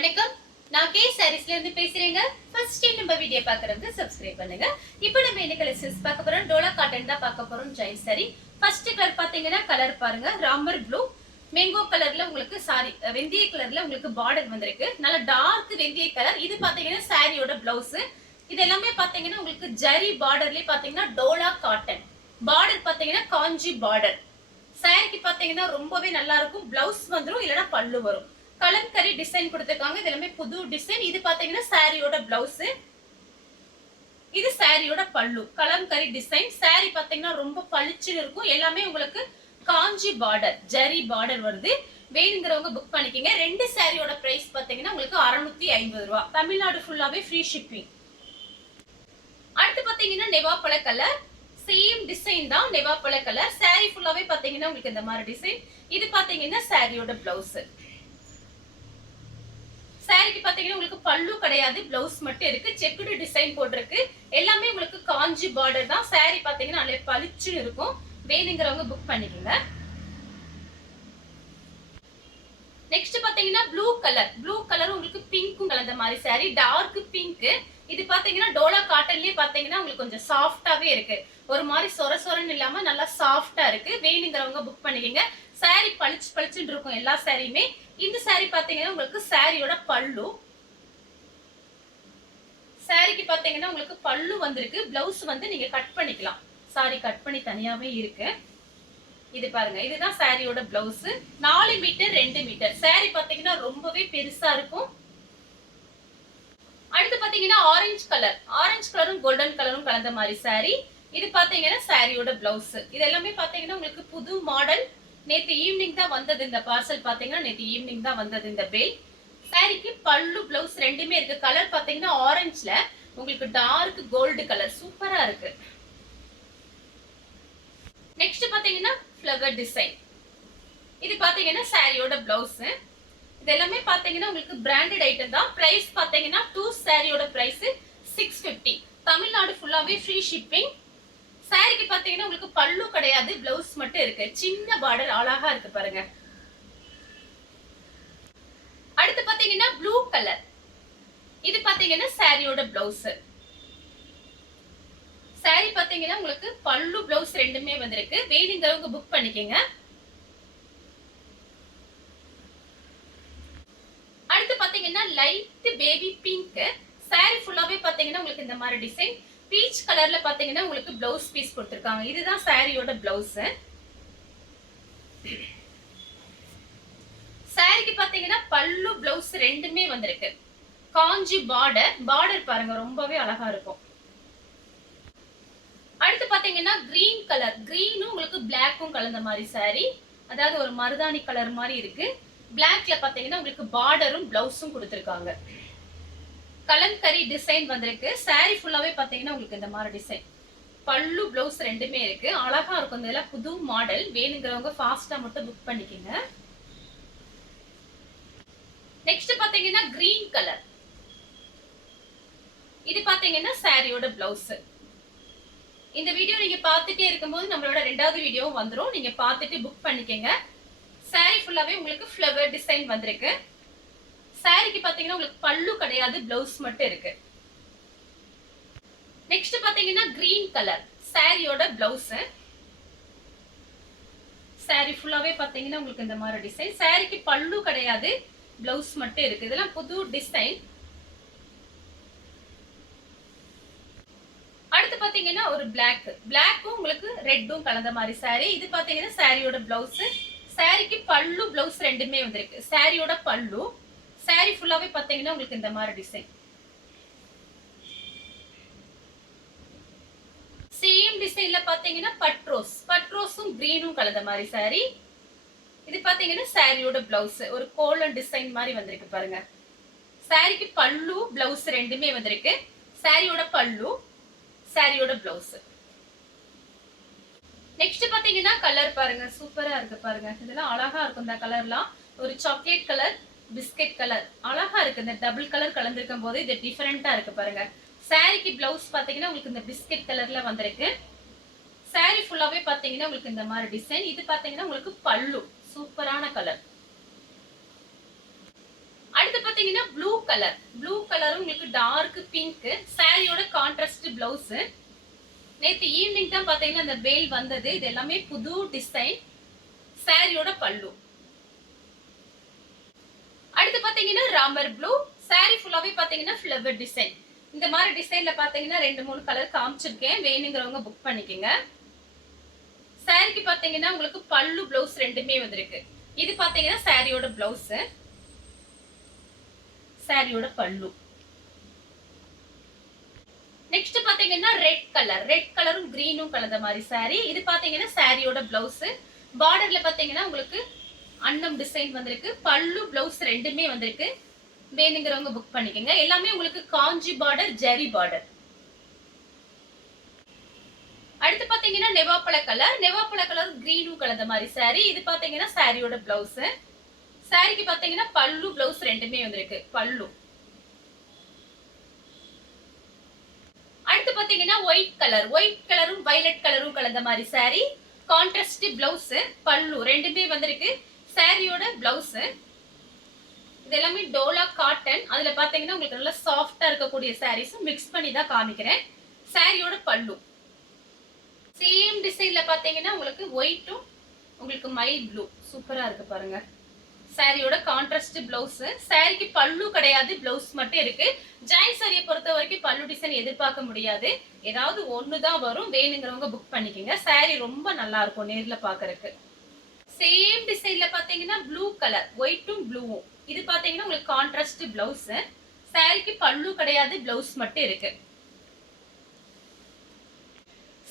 வணக்கம். நான் கே சாரீஸ்ல இருந்து பேசுறேங்க. ஃபர்ஸ்ட் டைம் நம்ம வீடியோ பார்க்கறவங்க சப்ஸ்கிரைப் பண்ணுங்க. இப்போ நம்ம என்ன கலெக்ஷன்ஸ் பார்க்க போறோம்? டோலா காட்டன் தான் பார்க்க போறோம். ஜெயின் சாரி. ஃபர்ஸ்ட் கலர் பாத்தீங்கன்னா கலர் பாருங்க. ராமர் ப்ளூ மேங்கோ கலர்ல உங்களுக்கு சாரி வெந்தய கலர்ல உங்களுக்கு பார்டர் வந்திருக்கு. நல்ல டார்க் வெந்தய கலர். இது பாத்தீங்கன்னா சாரியோட பிளவுஸ். இது எல்லாமே பாத்தீங்கன்னா உங்களுக்கு ஜரி பார்டர்லயே பாத்தீங்கன்னா டோலா காட்டன். பார்டர் பாத்தீங்கன்னா காஞ்சி பார்டர். சாரிக்கு பாத்தீங்கன்னா ரொம்பவே நல்லா இருக்கும். பிளவுஸ் வந்துரும் இல்லனா பல்லு வரும். கலம்கரி டிசைன் கொடுத்திருக்காங்க. இது எல்லாமே புது டிசைன். இது பாத்தீங்கன்னா சாரியோட பிளவுஸ். இது சாரியோட பல்லு. கலம்கரி டிசைன். சாரி பாத்தீங்கன்னா ரொம்ப பளிச்சுன்னு இருக்கும். எல்லாமே உங்களுக்கு காஞ்சி பார்டர், ஜரி பார்டர் வருது. வேணுங்கிறவங்க புக் பண்ணிக்கங்க. ரெண்டு சாரியோட பிரைஸ் பாத்தீங்கன்னா உங்களுக்கு 650 ரூபாய். தமிழ்நாடு ஃபுல்லாவே ஃப்ரீ ஷிப்பிங். அடுத்து பாத்தீங்கன்னா நெவாப்பழ கலர். சேம் டிசைன் தான் நெவாப்பழ கலர். சாரி ஃபுல்லாவே பாத்தீங்கன்னா உங்களுக்கு இந்த மாதிரி டிசைன். இது பாத்தீங்கன்னா சாரியோட பிளவுஸ். சாரிக்கு பாத்தீங்கன்னா உங்களுக்கு பல்லு கிடையாது, பிளவுஸ் மட்டும் இருக்கு. செக்குடு டிசைன் போட்டிருக்கு. எல்லாமே உங்களுக்கு காஞ்சி பார்டர் தான். சாரி பாத்தீங்கன்னா நல்ல பளிச்சுன்னு இருக்கும். வேணுங்கிறவங்க புக் பண்ணிக்கோங்க. நெக்ஸ்ட் பாத்தீங்கன்னா ப்ளூ கலர். ப்ளூ கலர் உங்களுக்கு பிங்க்கும் கலந்த மாதிரி சாரி. Dark pink. இது பாத்தீங்கன்னா டோலா காட்டன்லயே பாத்தீங்கன்னா உங்களுக்கு கொஞ்சம் சாஃப்டாவே இருக்கு. ஒரு மாதிரி சொர சொரன்னு இல்லாம நல்லா சாஃப்டா இருக்கு. வேணுங்கிறவங்க புக் பண்ணிக்கங்க. சாரி பளிச்சு பளிச்சுன்னு இருக்கும் எல்லா சாரியுமே. இந்த சாரி பாத்தீங்கன்னா உங்களுக்கு சாரியோட பல்லு. சாரிக்கு பாத்தீங்கன்னா உங்களுக்கு பல்லு வந்திருக்கு. பிளவுஸ் வந்து நீங்க கட் பண்ணிக்கலாம். சாரி கட் பண்ணி தனியாவே இருக்கு. இது பாருங்க, இதுதான் சாரியோட பிளவுஸ். 4 metre 2 metre. சாரி பாத்தீங்கன்னா ரொம்பவே பெருசா இருக்கும். அடுத்து பாத்தீங்கன்னா ஆரஞ்சு கலர். ஆரஞ்சு கலரும் கோல்டன் கலரும் கலந்த மாதிரி சாரி. இது பாத்தீங்கன்னா சாரியோட பிளவுஸ். இது எல்லாமே பாத்தீங்கன்னா உங்களுக்கு புது மாடல். நேத்து ஈவினிங் தான் வந்தது இந்த பார்சல். பாத்தீங்கன்னா நேத்து ஈவினிங் தான் வந்தது இந்த பேல். சாரிக்கு பல்லு பிளவுஸ் ரெண்டுமே இருக்கு. கலர் பாத்தீங்கன்னா ஆரஞ்சுல உங்களுக்கு டார்க் கோல்டு கலர் சூப்பரா இருக்கு. நெக்ஸ்ட் பாத்தீங்கன்னா ஃப்ளவர் டிசைன். இது பாத்தீங்கன்னா சாரியோட பிளவுஸ். இது எல்லாமே பாத்தீங்கன்னா உங்களுக்கு பிராண்டட் ஐட்டம் தான். பிரைஸ் பாத்தீங்கன்னா 2 சாரியோட பிரைஸ் 650. தமிழ்நாடு ஃபுல்லாவே ஃப்ரீ ஷிப்பிங். சாரிக்கு பாத்தீங்கன்னா உங்களுக்கு பல்லு கிடையாது, பிளவுஸ் மட்டும் இருக்கு. சின்ன பார்டர் அழகா இருக்கு பாருங்க. அடுத்து பாத்தீங்கன்னா ப்ளூ கலர். இது பாத்தீங்கன்னா சாரியோட பிளவுஸ். சாரி பாத்தீங்கன்னா உங்களுக்கு பல்லு பிளவுஸ் ரெண்டுமே வந்திருக்கு. வேணுங்கிறவங்க புக் பண்ணிக்கங்க. அடுத்து பாத்தீங்கன்னா லைட் பேபி பிங்க். சாரி ஃபுல்லாவே பாத்தீங்கன்னா உங்களுக்கு இந்த மாதிரி டிசைன். பீச் கலர்ல பாத்தீங்கன்னா உங்களுக்கு பிளவுஸ் பீஸ் கொடுத்திருக்காங்க. இதுதான் சாரியோட பிளவுஸ். சாரிக்கு பாத்தீங்கன்னா பல்லு பிளவுஸ் ரெண்டுமே வந்திருக்கு. காஞ்சி பார்டர். பார்டர் பாருங்க ரொம்பவே அழகா இருக்கும். அடுத்து பாத்தீங்கன்னா கிரீன் கலர். கிரீனும் உங்களுக்கு பிளாக்கும் கலந்த மாதிரி சாரி. அதாவது ஒரு மருதாணி கலர் மாதிரி இருக்கு. பிளாக்ல பாத்தீங்கன்னா உங்களுக்கு பார்டரும் பிளவுஸும் கொடுத்திருக்காங்க. கலம்கரி டிசைன் வந்திருக்கு. சாரி ஃபுல்லாவே பாத்தீங்கன்னா உங்களுக்கு இந்த மாதிரி டிசைன். பல்லு பிளவுஸ் ரெண்டுமே இருக்கு. அழகா இருக்கும். இதெல்லாம் புது மாடல். வேணுங்கிறவங்க ஃபாஸ்டா மட்டும் புக் பண்ணிக்கங்க. நெக்ஸ்ட் பாத்தீங்கன்னா கிரீன் கலர். இது பாத்தீங்கன்னா சாரியோட பிளவுஸ். இந்த வீடியோ நீங்க பாத்துட்டே இருக்கும்போது நம்மளோட ரெண்டாவது வீடியோவும் வந்துரும். நீங்க பாத்துட்டு புக் பண்ணிக்கங்க. சாரி ஃபுல்லாவே உங்களுக்கு ஃப்ளவர் டிசைன் வந்திருக்கு. சாரிக்கு பாத்தீங்கன்னா உங்களுக்கு பல்லு கிடையாது, பிளவுஸ் மட்டும் இருக்கு. நெக்ஸ்ட் பாத்தீங்கன்னா கிரீன் கலர். சாரியோட பிளவுஸ். சாரி ஃபுல்லாவே பாத்தீங்கன்னா உங்களுக்கு இந்த மாதிரி டிசைன். சாரிக்கு பல்லு கிடையாது, பிளவுஸ் மட்டும் இருக்கு. இதெல்லாம் புது டிசைன். அடுத்து பாத்தீங்கன்னா ஒரு பிளாக். பிளாக்கும் உங்களுக்கு ரெட்டும் கலந்த மாதிரி சாரி. இது பாத்தீங்கன்னா சாரியோட பிளவுஸ். சாரிக்கு பல்லு பிளவுஸ் ரெண்டுமே வந்திருக்கு. சாரியோட பல்லு. சாரி ஃபுல்லாவே பாத்தீங்கன்னா உங்களுக்கு இந்த மாதிரி டிசைன். சேம் டிசைன்ல பாத்தீங்கன்னா பட்ரோஸ். பட்ரோஸும் கிரீனும் கலந்த மாதிரி சாரி. இது பாத்தீங்கன்னா சாரியோட பிளவுஸ். ஒரு கோலன் டிசைன் மாதிரி வந்திருக்கு பாருங்க. சாரிக்கு பல்லு பிளவுஸ் ரெண்டுமே வந்திருக்கு. சாரியோட பல்லு, சாரியோட பிளவுஸ். நெக்ஸ்ட் பாத்தீங்கன்னா கலர் பாருங்க. சூப்பரா இருக்கு பாருங்க. இதெல்லாம் அழகா இருக்கும். இந்த கலர்லாம் ஒரு சாக்லேட் கலர், பிஸ்கட் கலர் அழகா இருக்கு. இந்த டபுள் கலர் கலந்திருக்கும் போது இது டிஃபரெண்டா இருக்கு பாருங்க. சாரிக்கு பிளவுஸ் பாத்தீங்கன்னா உங்களுக்கு இந்த பிஸ்கட் கலர்ல வந்திருக்கு. சாரி ஃபுல்லாவே பாத்தீங்கன்னா உங்களுக்கு இந்த மாதிரி டிசைன். இது பாத்தீங்கன்னா உங்களுக்கு பல்லு. சூப்பரான கலர். அடுத்து பாத்தீங்கன்னா ப்ளூ கலர். ப்ளூ கலரும் உங்களுக்கு டார்க் பிங்க். சாரியோட கான்ட்ராஸ்ட் பிளவுஸ். நேத்து ஈவினிங் தான் பாத்தீங்கன்னா அந்த வேல் வந்தது. இது எல்லாமே புது டிசைன். சாரியோட பல்லு. அடுத்து பாத்தீங்கன்னா ராமர் ப்ளூ. சாரி ஃபுல்லாவே பாத்தீங்கன்னா ஃப்ளவர் டிசைன். இந்த மாதிரி டிசைன்ல பாத்தீங்கன்னா 2-3 கலர் காமிச்சிருக்கேன். வேணுங்கிறவங்க புக் பண்ணிக்கங்க. சாரிக்கு பாத்தீங்கன்னா உங்களுக்கு பல்லு பிளவுஸ் ரெண்டுமே வந்திருக்கு. இது பாத்தீங்கன்னா சாரியோட பிளவுஸ். சாரியோட பல்லு. நெக்ஸ்ட் பாத்தீங்கன்னா ரெட் கலர். ரெட் கலரும் கிரீனும் கலந்த மாதிரி சாரி. இது பாத்தீங்கன்னா சாரியோட பிளவுஸ். பார்டர்ல பாத்தீங்கன்னா உங்களுக்கு அன்னம் டிசைன் வந்திருக்கு. பல்லு பிளவுஸ் ரெண்டுமே வந்திருக்கு. வேணுங்கிறவங்க புக் பண்ணிக்கங்க. எல்லாமே உங்களுக்கு காஞ்சி பார்டர், ஜரி பார்டர். அடுத்து பாத்தீங்கன்னா நெவாப்பழ கலர். நெவாப்பழ கலர் கிரீனும் கலந்த மாதிரி சாரி. இது பாத்தீங்கன்னா சாரியோட பிளவுஸ். சாரிக்கு பாத்தீங்கன்னா பல்லு பிளவுஸ் ரெண்டுமே வந்திருக்கு. பல்லு. அடுத்து பாத்தீங்கன்னா ஒயிட் கலர். ஒயிட் கலரும் வயலட் கலரும் கலந்த மாதிரி சாரி. கான்ட்ராஸ்ட் பிளவுஸ், பல்லு ரெண்டுமே வந்திருக்கு. சாரியோட பிளவுஸ். இது எல்லாமே டோலா காட்டன். அதுல பாத்தீங்கன்னா உங்களுக்கு நல்லா சாஃப்டா இருக்கக்கூடிய சாரீஸ் மிக்ஸ் பண்ணி தான் காமிக்கிறேன். சாரியோட பல்லு. சேம் டிசைன்ல பாத்தீங்கன்னா உங்களுக்கு ஒயிட்டும் உங்களுக்கு மைல் ப்ளூ சூப்பரா இருக்கு பாருங்க. சாரியோட கான்ட்ராஸ்ட் பிளவுஸ். சாரிக்கு பல்லு கிடையாது, பிளவுஸ் மட்டும் இருக்கு. ஜாய் சாரியை பொறுத்த வரைக்கும் பல்லு டிசைன் எதிர்பார்க்க முடியாது. ஏதாவது ஒண்ணுதான் வரும். வேணுங்கிறவங்க புக் பண்ணிக்கங்க. சாரி ரொம்ப நல்லா இருக்கும் நேர்ல பாக்குறதுக்கு. சேம் டிசைன்ல பாத்தீங்கன்னா ப்ளூ கலர். ஒயிட்டும் ப்ளூவும். இது பாத்தீங்கன்னா உங்களுக்கு கான்ட்ராஸ்ட் பிளவுஸ். சாரிக்கு பல்லு கிடையாது, பிளவுஸ் மட்டும் இருக்கு.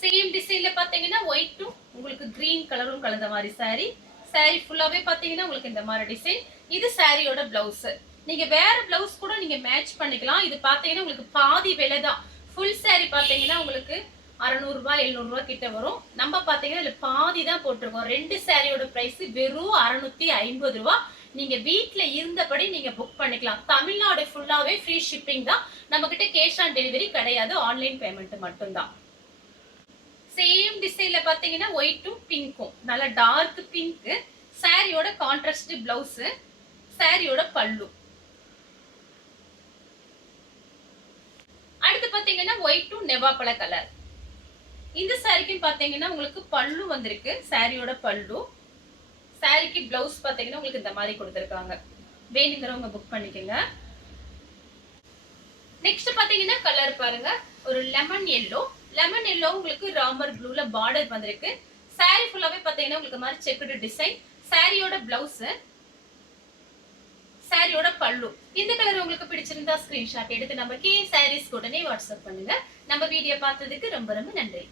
சேம் டிசைன்ல பாத்தீங்கன்னா ஒயிட்டும் உங்களுக்கு கிரீன் கலரும் கலந்த மாதிரி சாரி. சாரி ஃபுல்லாவே பாத்தீங்கன்னா உங்களுக்கு இந்த மாதிரி டிசைன். இது சாரியோட பிளவுஸ். நீங்க வேற பிளவுஸ் கூட நீங்க மேட்ச் பண்ணிக்கலாம். இது பாத்தீங்கன்னா உங்களுக்கு பாதி விலை தான். ஃபுல் சாரி பாத்தீங்கன்னா உங்களுக்கு 600 ரூபாய் 700 ரூபாய் கிட்ட வரும். நம்ம பாத்தீங்கன்னா இதுல பாதி தான் போட்டிருக்கோம். ரெண்டு சாரியோட பிரைஸ் வெறும் 650 ரூபாய். நீங்க வீட்ல இருந்தபடி நீங்க புக் பண்ணிக்கலாம். தமிழ்நாடு ஃபுல்லாவே ஃப்ரீ ஷிப்பிங் தான். நம்ம கிட்ட கேஷ் ஆன் டெலிவரி கிடையாது. ஆன்லைன் பேமெண்ட் மட்டும் தான். சேம் டிசைன்ல பாத்தீங்கன்னா ஒயிட்டும் பிங்க்கும் நல்ல டார்க் பிங்க். சாரியோட கான்ட்ராஸ்ட் பிளவுஸ். சாரியோட பல்லு. அடுத்து பாத்தீங்கன்னா ஒயிட்டும் நெவாப்பழ கலர். இந்த சாரிக்கும் பாத்தீங்கன்னா உங்களுக்கு பல்லு வந்திருக்கு. சாரியோட பல்லு. சாரிக்கு பிளவுஸ் பாத்தீங்கன்னா உங்களுக்கு இந்த மாதிரி கொடுத்திருக்காங்க. வேணுங்கிறவங்க புக் பண்ணிக்கங்க. நெக்ஸ்ட் பாத்தீங்கன்னா கலர் பாருங்க. ஒரு லெமன் எல்லோ. லெமன் எல்லோ உங்களுக்கு ராமர் ப்ளூல பார்டர் வந்திருக்கு. சாரி ஃபுல்லாவே பாத்தீங்கன்னா உங்களுக்கு மாதிரி செக்குடு டிசைன். சாரியோட பிளவுஸ். சாரியோட பல்லு. இந்த கலர் உங்களுக்கு பிடிச்சிருந்தா ஸ்கிரீன்ஷாட் எடுத்து நம்ம கே சாரீஸ் உடனே வாட்ஸ்அப் பண்ணுங்க. நம்ம வீடியோ பார்த்ததுக்கு ரொம்ப ரொம்ப நன்றி.